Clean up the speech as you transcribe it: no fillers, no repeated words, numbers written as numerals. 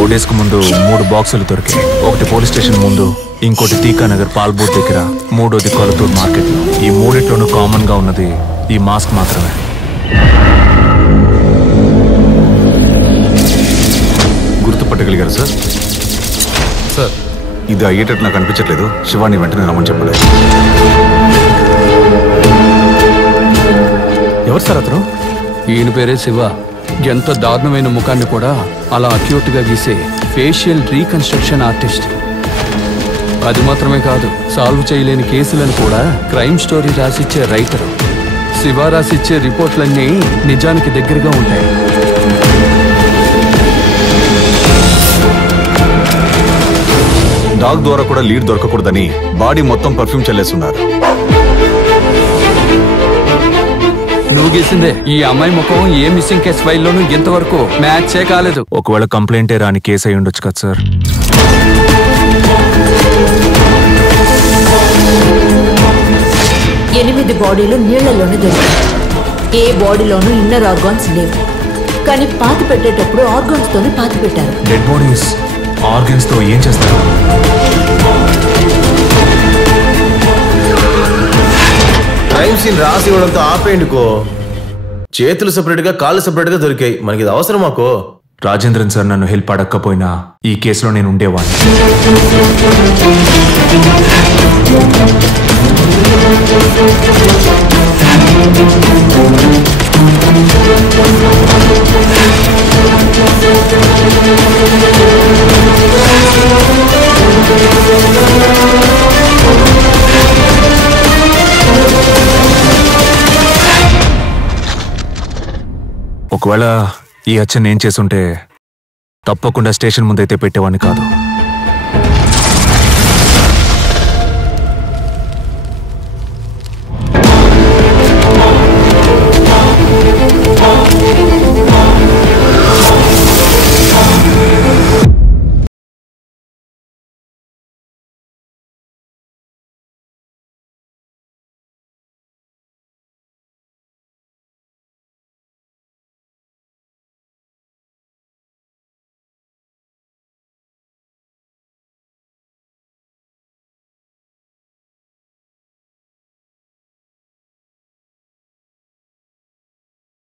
4 days ముందు 3 బాక్సులు దొరికాయి. ఒకటి పోలీస్ స్టేషన్ ముందు, ఇంకోటి టీకానగర్ పాల్బోట్ దగ్గర, మూడోది కొలతూరు మార్కెట్లో. ఈ మూడిట్లోనూ కామన్ గా ఉన్నది ఈ మాస్క్ మాత్రమే. గుర్తుపట్టగలిగారు సార్? సార్ ఇది అయ్యేటట్టు నాకు అనిపించట్లేదు. శివాని వెంటనే రమ్మని చెప్పలేదు. ఎవరు సార్ అతను? ఈయన పేరే శివ. ఎంత దారుణమైన ముఖాన్ని కూడా అలా అక్యూట్గా గీసే ఫేషియల్ రీకన్స్ట్రక్షన్ ఆర్టిస్ట్. అది మాత్రమే కాదు, సాల్వ్ చేయలేని కేసులను కూడా క్రైమ్ స్టోరీ రాసిచ్చే రైటరు. శివ రాసిచ్చే రిపోర్ట్లన్నీ నిజానికి దగ్గరగా ఉంటాయి. డాగ్ ద్వారా కూడా లీడ్ దొరకకూడదని బాడీ మొత్తం పర్ఫ్యూమ్ చల్లేస్తున్నారు. నువ్వు గీసిందే. ఈ అమ్మాయి ముఖం ఏ మిస్సింగ్ కేసు ఫైల్లోనూ ఇంతవరకు మ్యాచే కాలేదు. ఒకవేళ కంప్లైంటే రాని కేసు అయి ఉండొచ్చు కదా సార్. 8 బాడీలు నీళ్లలోనే దొరికాయి. ఏ బాడీలోనూ ఇన్నర్ ఆర్గాన్స్ లేవు. కానీ పాతి పెట్టేటప్పుడు ఆర్గాన్స్ తోనే పాతి పెట్టారు. డెడ్ బాడీస్ ఆర్గన్స్ తో ఏం చేస్తారు? క్రైమ్ సీన్ రాసి ఇవ్వడంతో ఆపేయండికో. చేతులు సెపరేట్ గా, కాళ్ళు సెపరేట్ గా దొరికాయి. మనకి ఇది అవసరం మాకో. రాజేంద్రన్ సార్ నన్ను హెల్ప్ అడగకపోయినా ఈ కేసులో నేను ఉండేవాడిని. ఒకవేళ ఈ హత్య నేను చేసుంటే తప్పకుండా స్టేషన్ ముందైతే పెట్టేవాడిని కాదు.